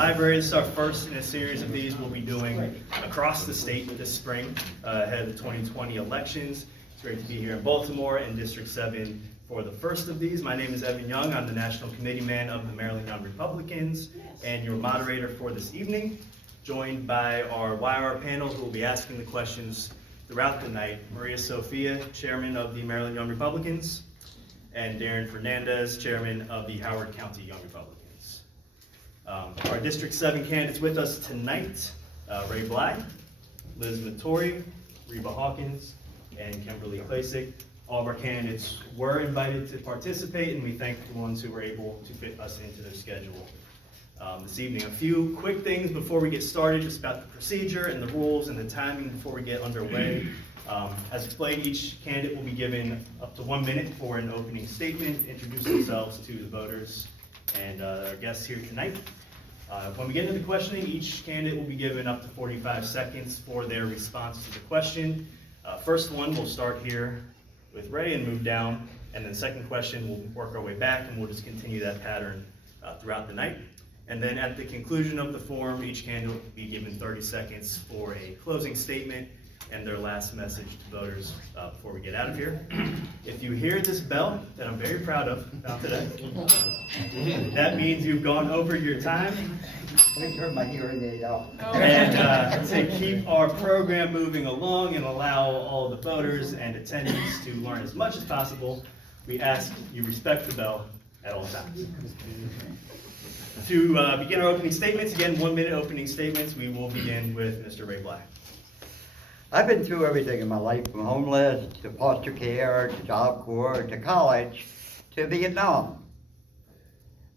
Library. This is our first in a series of these we'll be doing across the state this spring ahead of the 2020 elections. It's great to be here in Baltimore and District 7 for the first of these. My name is Evan Young. I'm the National Committee Man of the Maryland Young Republicans and your moderator for this evening, joined by our YR panel who will be asking the questions throughout the night. Maria Sophia, Chairman of the Maryland Young Republicans, and Darren Fernandez, Chairman of the Howard County Young Republicans. Our District 7 candidates with us tonight, Ray Bly, Liz Mattori, Reba Hawkins, and Kimberly Klasick. All of our candidates were invited to participate, and we thank the ones who were able to fit us into their schedule this evening. A few quick things before we get started, just about the procedure and the rules and the timing before we get underway. As explained, each candidate will be given up to 1 minute for an opening statement, introduce themselves to the voters and our guests here tonight. When we get into the questioning, each candidate will be given up to 45 seconds for their response to the question. First one, we'll start here with Ray and move down, and then second question, we'll work our way back, and we'll just continue that pattern throughout the night. And then at the conclusion of the forum, each candidate will be given 30 seconds for a closing statement and their last message to voters before we get out of here. If you hear this bell that I'm very proud of about today, that means you've gone over your time. Let me turn my hearing aid off. And to keep our program moving along and allow all the voters and attendees to learn as much as possible, we ask you respect the bell at all times. To begin our opening statements, again, 1 minute opening statements, we will begin with Mr. Ray Bly. I've been through everything in my life, from homeless to foster care to Job Corps to college to Vietnam.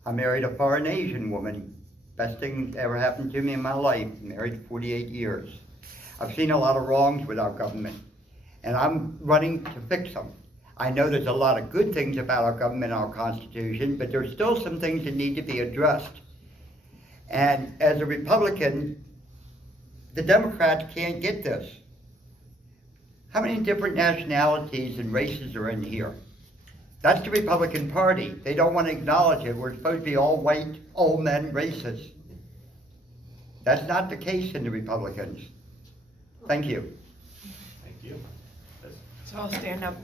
I married a foreign Asian woman. Best thing that ever happened to me in my life. Married 48 years. I've seen a lot of wrongs with our government, and I'm running to fix them. I know there's a lot of good things about our government and our Constitution, but there's still some things that need to be addressed. And as a Republican, the Democrats can't get this. How many different nationalities and races are in here? That's the Republican Party. They don't want to acknowledge it. We're supposed to be all white, old men races. That's not the case in the Republicans. Thank you. Thank you. So I'll stand up.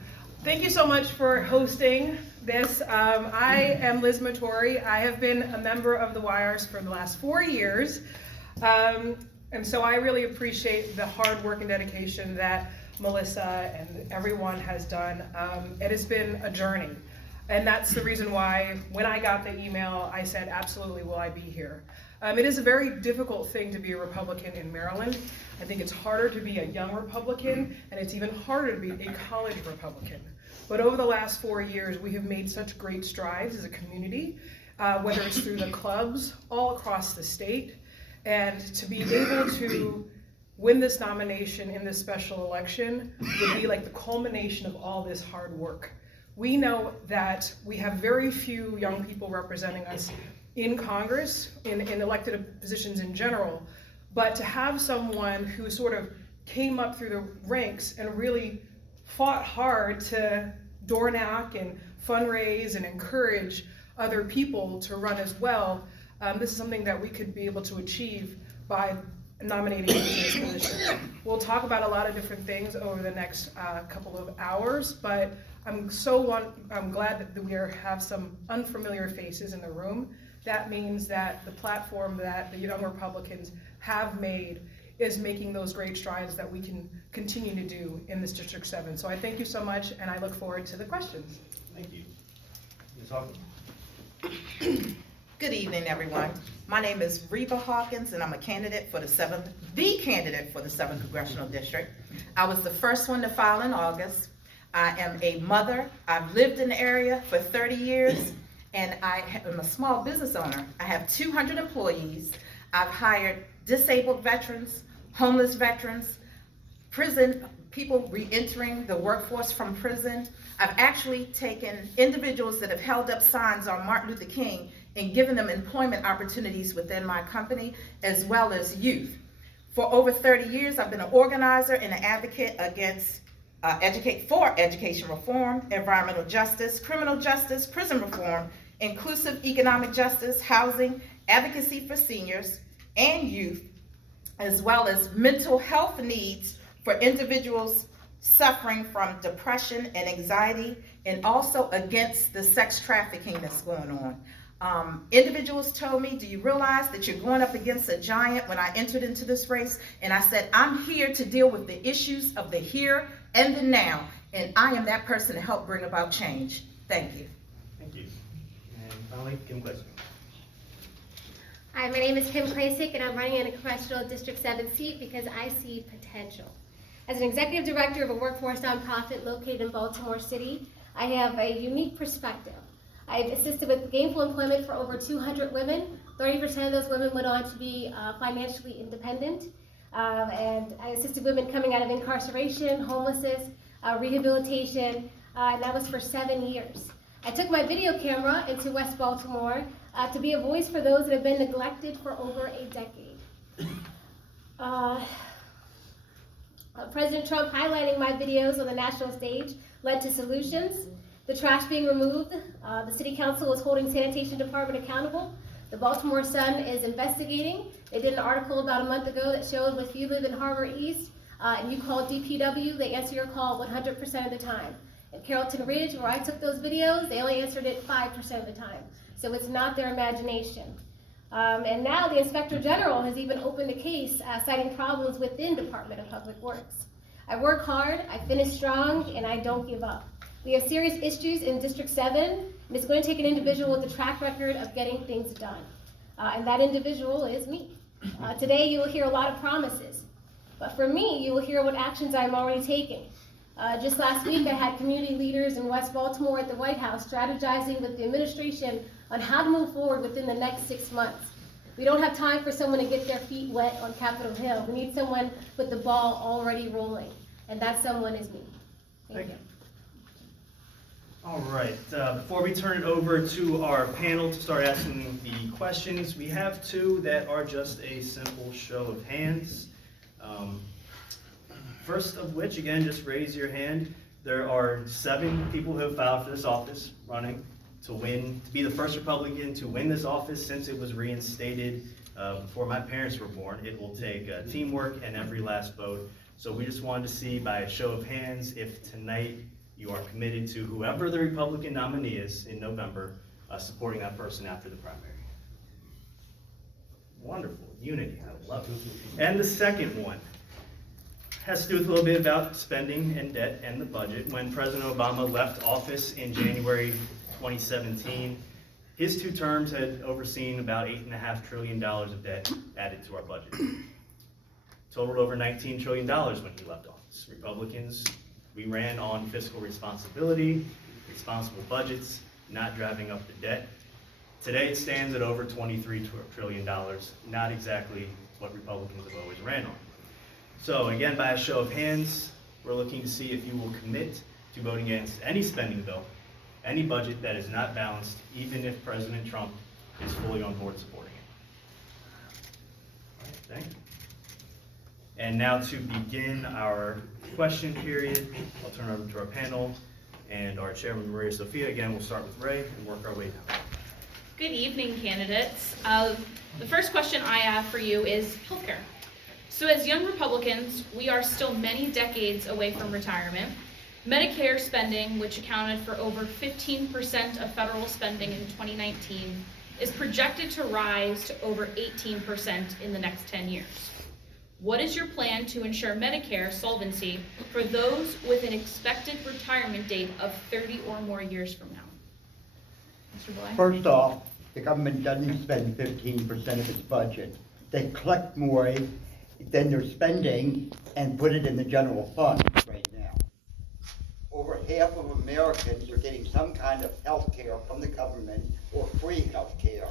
Thank you so much for hosting this. I am Liz Mattori. I have been a member of the YRs for the last 4 years. And so I really appreciate the hard work and dedication that Melissa and everyone has done. It has been a journey. And that's the reason why when I got the email, I said, absolutely, will I be here? It is a very difficult thing to be a Republican in Maryland. I think it's harder to be a young Republican, and it's even harder to be a college Republican. But over the last 4 years, we have made such great strides as a community, whether it's through the clubs all across the state, and to be able to win this nomination in this special election would be like the culmination of all this hard work. We know that we have very few young people representing us in Congress, in elected positions in general, but to have someone who sort of came up through the ranks and really fought hard to door knock and fundraise and encourage other people to run as well, this is something that we could be able to achieve by nominating me to this position. We'll talk about a lot of different things over the next couple of hours, but I'm glad that we have some unfamiliar faces in the room. That means that the platform that the Young Republicans have made is making those great strides that we can continue to do in this District 7. So I thank you so much, and I look forward to the questions. Thank you. Ms. Hawkins. Good evening, everyone. My name is Reba Hawkins, and I'm the candidate for the 7th Congressional District. I was the first one to file in August. I am a mother. I've lived in the area for 30 years, and I am a small business owner. I have 200 employees. I've hired disabled veterans, homeless veterans, prison people re-entering the workforce from prison. I've actually taken individuals that have held up signs on Martin Luther King and given them employment opportunities within my company, as well as youth. For over 30 years, I've been an organizer and an advocate against education reform, environmental justice, criminal justice, prison reform, inclusive economic justice, housing, advocacy for seniors and youth, as well as mental health needs for individuals suffering from depression and anxiety, and also against the sex trafficking that's going on. Individuals told me, do you realize that you're going up against a giant when I entered into this race? And I said, I'm here to deal with the issues of the here and the now, and I am that person to help bring about change. Thank you. Thank you. And finally, Kim Glesser. Hi, my name is Kim Klasick, and I'm running in a congressional District 7 seat because I see potential. As an executive director of a workforce nonprofit located in Baltimore City, I have a unique perspective. I've assisted with gainful employment for over 200 women. 30% of those women went on to be financially independent. And I assisted women coming out of incarceration, homelessness, rehabilitation, and that was for 7 years. I took my video camera into West Baltimore to be a voice for those that have been neglected for over a decade. President Trump highlighting my videos on the national stage led to solutions. The trash being removed, the City Council is holding Sanitation Department accountable. The Baltimore Sun is investigating. They did an article about a month ago that showed if you live in Harbor East and you call DPW, they answer your call 100% of the time. In Carrollton Ridge, where I took those videos, they only answered it 5% of the time. So it's not their imagination. And now the Inspector General has even opened a case citing problems within Department of Public Works. I work hard, I finish strong, and I don't give up. We have serious issues in District 7, and it's going to take an individual with a track record of getting things done. And that individual is me. Today you will hear a lot of promises, but for me, you will hear what actions I'm already taking. Just last week, I had community leaders in West Baltimore at the White House strategizing with the administration on how to move forward within the next 6 months. We don't have time for someone to get their feet wet on Capitol Hill. We need someone with the ball already rolling, and that someone is me. Thank you. All right, before we turn it over to our panel to start asking the questions, we have two that are just a simple show of hands. First of which, again, just raise your hand. There are 7 people who have filed for this office running to be the first Republican to win this office since it was reinstated before my parents were born. It will take teamwork and every last vote. So we just wanted to see by a show of hands if tonight you are committed to whoever the Republican nominee is in November, supporting that person after the primary. Wonderful, unity, I love it. And the second one has to do with a little bit about spending and debt and the budget. When President Obama left office in January 2017, his 2 terms had overseen about $8.5 trillion of debt added to our budget. Totaled over $19 trillion when he left office. Republicans, we ran on fiscal responsibility, responsible budgets, not driving up the debt. Today it stands at over $23 trillion, not exactly what Republicans have always ran on. So again, by a show of hands, we're looking to see if you will commit to voting against any spending bill, any budget that is not balanced, even if President Trump is fully on board supporting it. All right, thank you. And now to begin our question period, I'll turn it over to our panel and our chairman, Maria Sophia. Again, we'll start with Ray and work our way down. Good evening, candidates. The first question I have for you is healthcare. So as young Republicans, we are still many decades away from retirement. Medicare spending, which accounted for over 15% of federal spending in 2019, is projected to rise to over 18% in the next 10 years. What is your plan to ensure Medicare solvency for those with an expected retirement date of 30 or more years from now? Mr. Boy? First off, the government doesn't spend 15% of its budget. They collect more than they're spending and put it in the general fund right now. Over half of Americans are getting some kind of health care from the government or free health care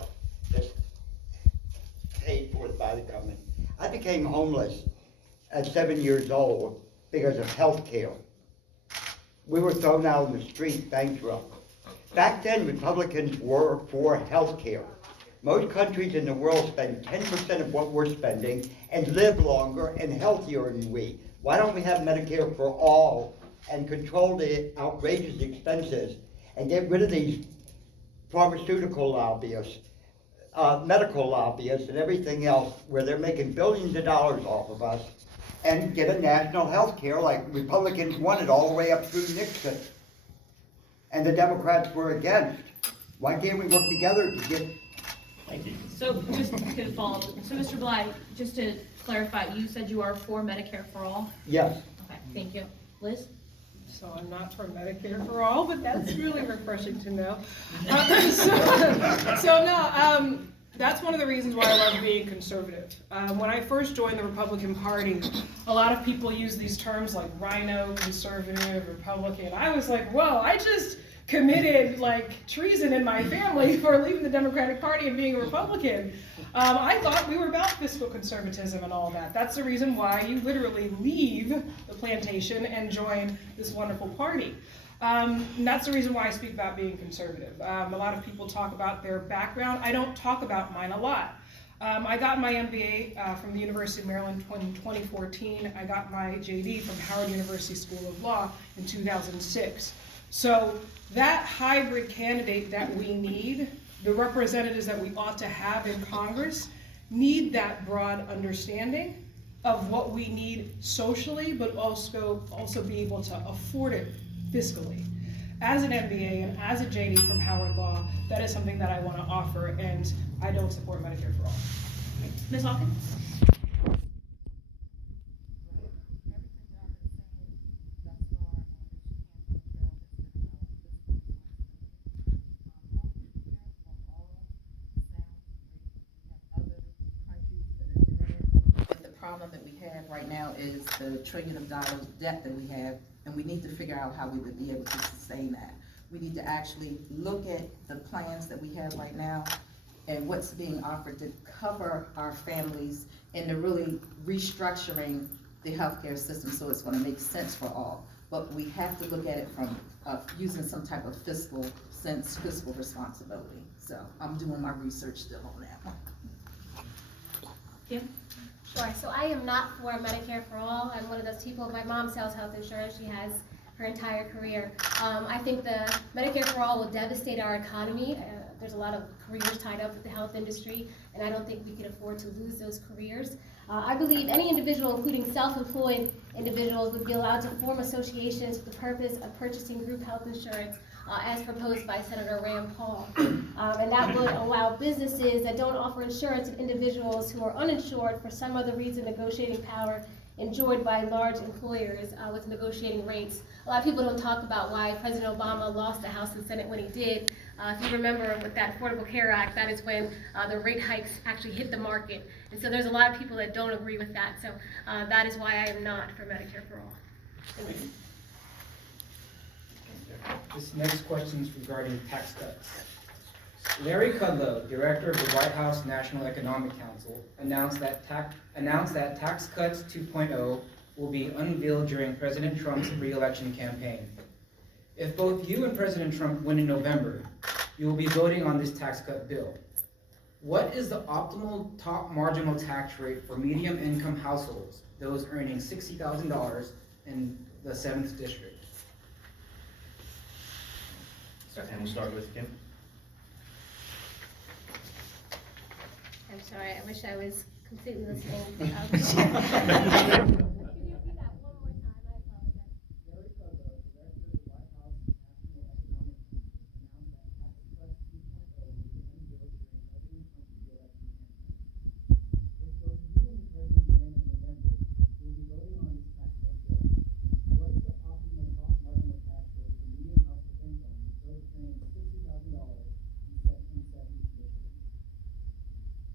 that's paid for by the government. I became homeless at 7 years old because of health care. We were thrown out on the street bankrupt. Back then, Republicans were for health care. Most countries in the world spend 10% of what we're spending and live longer and healthier than we. Why don't we have Medicare for all and control the outrageous expenses and get rid of these pharmaceutical lobbyists? medical lobbyists and everything else, where they're making billions of dollars off of us, and get a national health care like Republicans wanted all the way up through Nixon. And the Democrats were against. Why can't we work together to get? Thank you. So just to follow up, so Mr. Bly, just to clarify, you said you are for Medicare for all? Yes. Okay, thank you. Liz? So I'm not for Medicare for all, but that's really refreshing to know. That's one of the reasons why I love being conservative. When I first joined the Republican Party, a lot of people use these terms like rhino, conservative, Republican. I was like, whoa, I just committed like treason in my family for leaving the Democratic Party and being a Republican. I thought we were about fiscal conservatism and all that. That's the reason why you literally leave the plantation and join this wonderful party. And that's the reason why I speak about being conservative. A lot of people talk about their background. I don't talk about mine a lot. I got my MBA from the University of Maryland in 2014. I got my JD from Howard University School of Law in 2006. So that hybrid candidate that we need, the representatives that we ought to have in Congress, need that broad understanding of what we need socially, but also be able to afford it fiscally. As an MBA and as a JD from Howard Law, that is something that I want to offer, and I don't support Medicare for all. Ms. Hawkins? But the problem that we have right now is the $1 trillion debt that we have, and we need to figure out how we would be able to sustain that. We need to actually look at the plans that we have right now and what's being offered to cover our families and to really restructuring the healthcare system so it's gonna make sense for all. But we have to look at it from using some type of fiscal responsibility. So I'm doing my research still on that one. Yeah. Sure, so I am not for Medicare for all. I'm one of those people, my mom sells health insurance, she has her entire career. I think the Medicare for all will devastate our economy. There's a lot of careers tied up with the health industry, and I don't think we can afford to lose those careers. I believe any individual, including self-employed individuals, would be allowed to form associations for the purpose of purchasing group health insurance as proposed by Senator Rand Paul. And that would allow businesses that don't offer insurance and individuals who are uninsured for some other reason negotiating power enjoyed by large employers with negotiating rates. A lot of people don't talk about why President Obama lost the House and Senate when he did. If you remember with that Affordable Care Act, that is when the rate hikes actually hit the market. And so there's a lot of people that don't agree with that. So that is why I am not for Medicare for all. Thank you. This next question is regarding tax cuts. Larry Kudlow, director of the White House National Economic Council, announced that Tax Cuts 2.0 will be unveiled during President Trump's re-election campaign. If both you and President Trump win in November, you will be voting on this tax cut bill. What is the optimal top marginal tax rate for medium income households, those earning $60,000 in the 7th district? And we'll start with Kim. I'm sorry, I wish I was completely listening. Larry Kudlow, director of the White House National Economic Council, announced that Tax Cuts 2.0 will be unveiled during President Trump's re-election campaign. If both you and the president win in November, you will be voting on this tax cut bill. What is the optimal top marginal tax rate for median household income, those earning $60,000 in 7th district?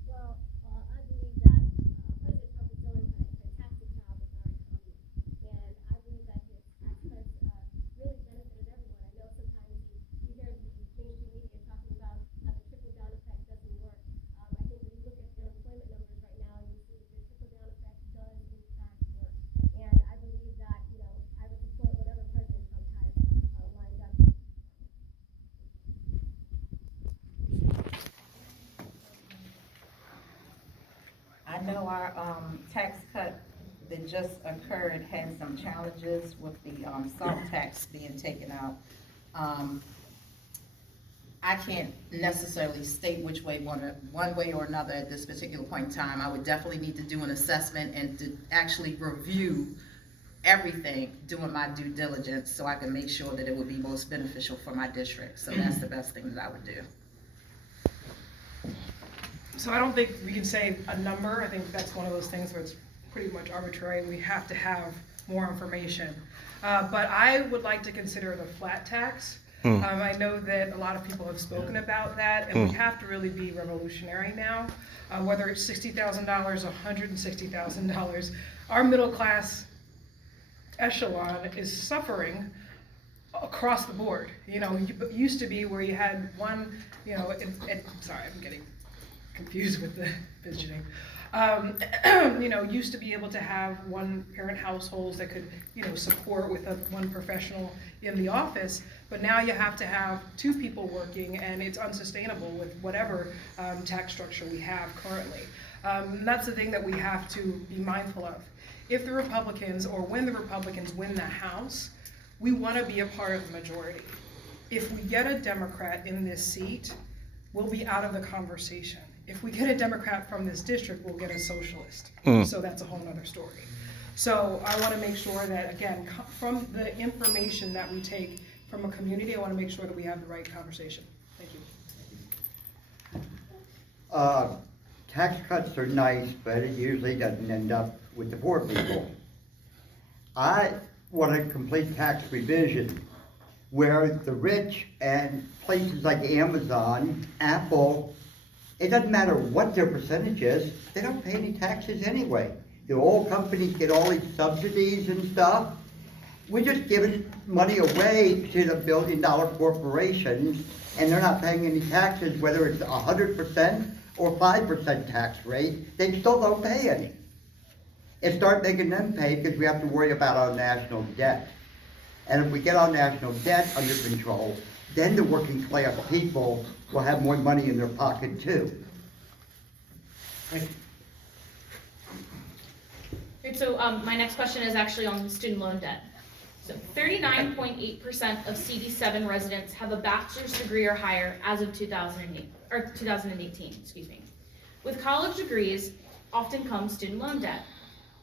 Well, I believe that President Trump is doing a fantastic job with our economy, and I believe that his tax cuts really benefited everyone. I know sometimes you hear the mainstream media talking about how the trickle-down effect doesn't work. I think when you look at the unemployment numbers right now, you see that the trickle-down effect does in fact work. And I believe that, I would support whatever President Trump has lined up. I know our tax cut that just occurred had some challenges with the salt tax being taken out. I can't necessarily state which way, one way or another at this particular point in time. I would definitely need to do an assessment and to actually review everything, doing my due diligence, so I can make sure that it would be most beneficial for my district. So that's the best thing that I would do. So I don't think we can say a number. I think that's one of those things where it's pretty much arbitrary. We have to have more information. But I would like to consider the flat tax. I know that a lot of people have spoken about that, and we have to really be revolutionary now. Whether it's $60,000, $160,000, our middle class echelon is suffering across the board. You know, it used to be where you had one, you know, sorry, I'm getting confused with the fidgeting. You know, used to be able to have one parent households that could, you know, support with one professional in the office, but now you have to have two people working, and it's unsustainable with whatever tax structure we have currently. And that's the thing that we have to be mindful of. If the Republicans, or when the Republicans win the House, we want to be a part of the majority. If we get a Democrat in this seat, we'll be out of the conversation. If we get a Democrat from this district, we'll get a socialist. So that's a whole nother story. So I want to make sure that, again, from the information that we take from a community, I want to make sure that we have the right conversation. Thank you. Tax cuts are nice, but it usually doesn't end up with the poor people. I want a complete tax revision where the rich and places like Amazon, Apple, it doesn't matter what their percentage is, they don't pay any taxes anyway. The oil companies get all these subsidies and stuff. We're just giving money away to the billion-dollar corporations, and they're not paying any taxes, whether it's 100% or 5% tax rate, they still don't pay any. And start making them pay, because we have to worry about our national debt. And if we get our national debt under control, then the working class people will have more money in their pocket too. Right, so my next question is actually on student loan debt. So 39.8% of CD7 residents have a bachelor's degree or higher as of 2018, excuse me. With college degrees often comes student loan debt.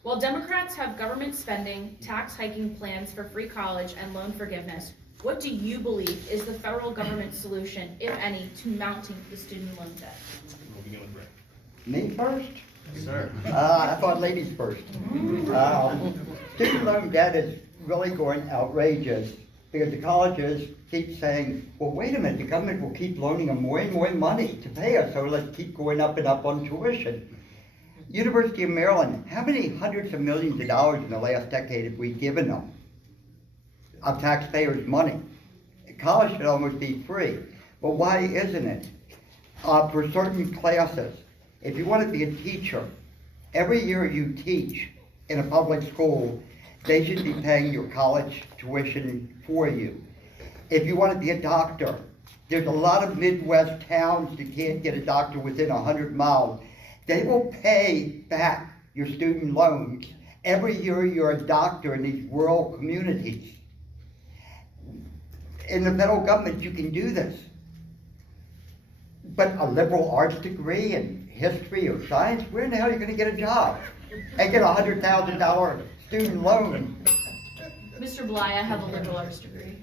While Democrats have government spending, tax hiking plans for free college and loan forgiveness, what do you believe is the federal government solution, if any, to mounting the student loan debt? We'll begin with Rick. Me first? Yes, sir. I thought ladies first. Student loan debt is really going outrageous because the colleges keep saying, well, wait a minute, the government will keep loaning them more and more money to pay us, so let's keep going up and up on tuition. University of Maryland, how many hundreds of millions of dollars in the last decade have we given them of taxpayers' money? College should almost be free, but why isn't it? For certain classes, if you want to be a teacher, every year you teach in a public school, they should be paying your college tuition for you. If you want to be a doctor, there's a lot of Midwest towns that can't get a doctor within 100 miles. They will pay back your student loans every year you're a doctor in these rural communities. In the federal government, you can do this. But a liberal arts degree in history or science, where in the hell are you going to get a job and get a $100,000 student loan? Mr. Bly, I have a liberal arts degree.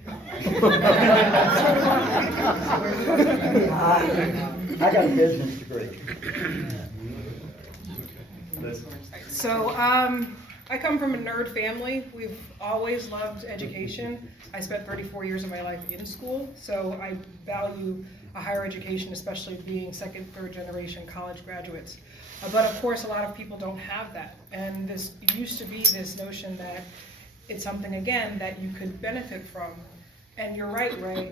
I got a business degree. So, I come from a nerd family. We've always loved education. I spent 34 years of my life in school, so I value a higher education, especially being second, third generation college graduates. But of course, a lot of people don't have that. And this used to be this notion that it's something, again, that you could benefit from. And you're right, Ray,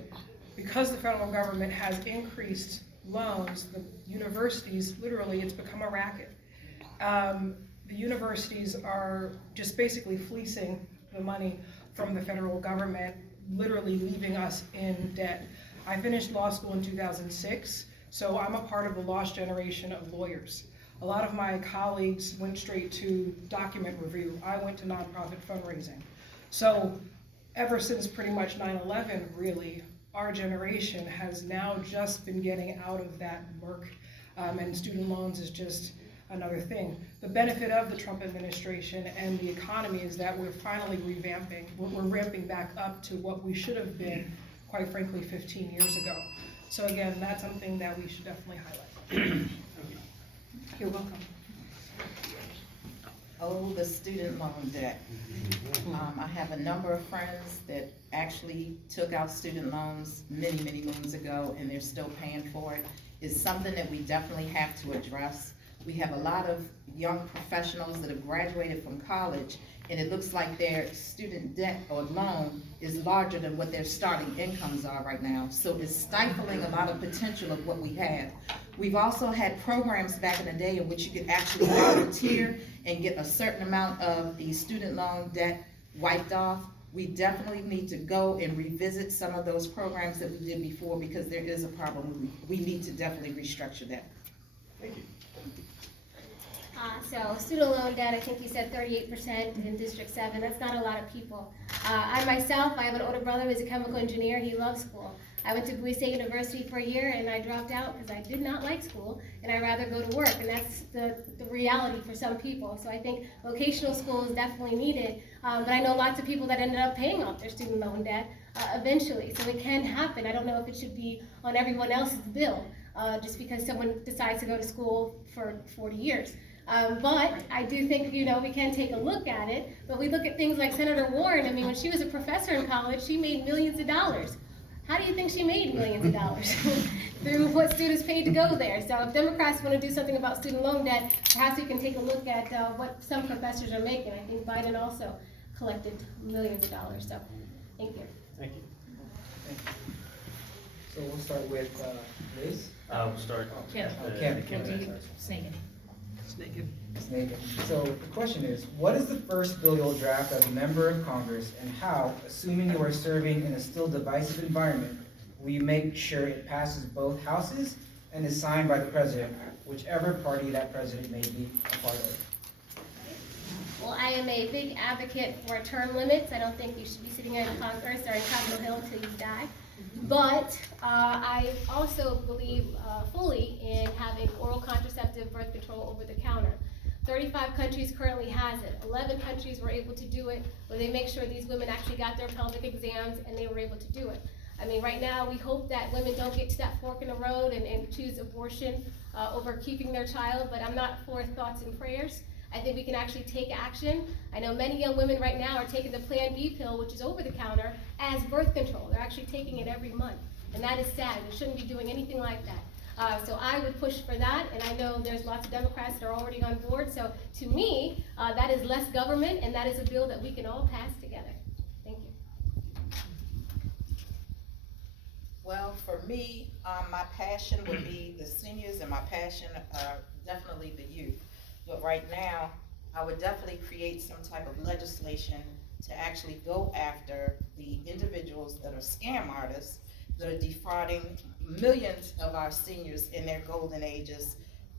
because the federal government has increased loans, the universities, literally, it's become a racket. The universities are just basically fleecing the money from the federal government, literally leaving us in debt. I finished law school in 2006, so I'm a part of the lost generation of lawyers. A lot of my colleagues went straight to document review. I went to nonprofit fundraising. So ever since pretty much 9/11, really, our generation has now just been getting out of that work, and student loans is just another thing. The benefit of the Trump administration and the economy is that we're finally revamping, we're ramping back up to what we should have been, quite frankly, 15 years ago. So again, that's something that we should definitely highlight. You're welcome. Oh, the student loan debt. I have a number of friends that actually took out student loans many, many moons ago, and they're still paying for it. It's something that we definitely have to address. We have a lot of young professionals that have graduated from college, and it looks like their student debt or loan is larger than what their starting incomes are right now. So it's stifling a lot of potential of what we have. We've also had programs back in the day in which you could actually volunteer and get a certain amount of the student loan debt wiped off. We definitely need to go and revisit some of those programs that we did before, because there is a problem. We need to definitely restructure that. Thank you. So student loan debt, I think you said 38% in District 7. That's not a lot of people. I myself, I have an older brother who's a chemical engineer. He loves school. I went to Bowie State University for a year and I dropped out because I did not like school and I'd rather go to work, and that's the reality for some people. So I think vocational school is definitely needed, but I know lots of people that ended up paying off their student loan debt eventually. So it can happen. I don't know if it should be on everyone else's bill just because someone decides to go to school for 40 years. But I do think, we can take a look at it, but we look at things like Senator Warren. I mean, when she was a professor in college, she made millions of dollars. How do you think she made millions of dollars? Through what students paid to go there. So if Democrats want to do something about student loan debt, perhaps we can take a look at what some professors are making. I think Biden also collected millions of dollars, so thank you. Thank you. So we'll start with Liz. We'll start. Kim. Kim. Snaking. Snaken. So the question is, what is the first bill you'll draft as a member of Congress, and how, assuming you are serving in a still divisive environment, will you make sure it passes both houses and is signed by the president, whichever party that president may be a part of? Well, I am a big advocate for term limits. I don't think you should be sitting in Congress or in Capitol Hill until you die. But I also believe fully in having oral contraceptive birth control over the counter. 35 countries currently has it. 11 countries were able to do it, where they make sure these women actually got their pelvic exams and they were able to do it. I mean, right now we hope that women don't get to that fork in the road and choose abortion over keeping their child, but I'm not for thoughts and prayers. I think we can actually take action. I know many young women right now are taking the Plan B pill, which is over the counter, as birth control. They're actually taking it every month, and that is sad. They shouldn't be doing anything like that. So I would push for that, and I know there's lots of Democrats that are already on board. So to me, that is less government, and that is a bill that we can all pass together. Thank you. Well, for me, my passion would be the seniors, and my passion are definitely the youth. But right now, I would definitely create some type of legislation to actually go after the individuals that are scam artists, that are defrauding millions of our seniors in their golden ages,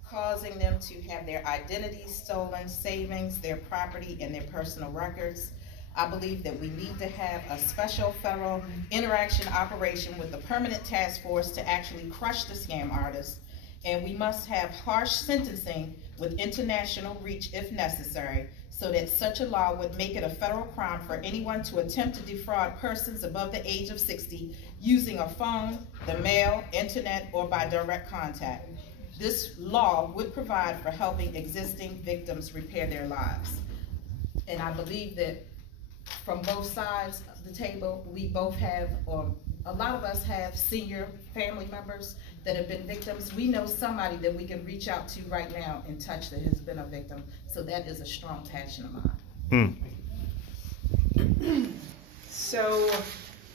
causing them to have their identities stolen, savings, their property, and their personal records. I believe that we need to have a special federal interaction operation with the permanent task force to actually crush the scam artists. And we must have harsh sentencing with international reach if necessary, so that such a law would make it a federal crime for anyone to attempt to defraud persons above the age of 60 using a phone, the mail, internet, or by direct contact. This law would provide for helping existing victims repair their lives. And I believe that from both sides of the table, we both have, or a lot of us have senior family members that have been victims. We know somebody that we can reach out to right now and touch that has been a victim. So that is a strong passion of mine. So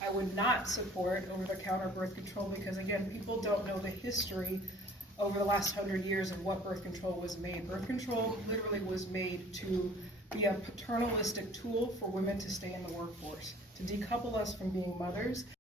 I would not support over-the-counter birth control because, again, people don't know the history over the last 100 years of what birth control was made. Birth control literally was made to be a paternalistic tool for women to stay in the workforce, to decouple us from being mothers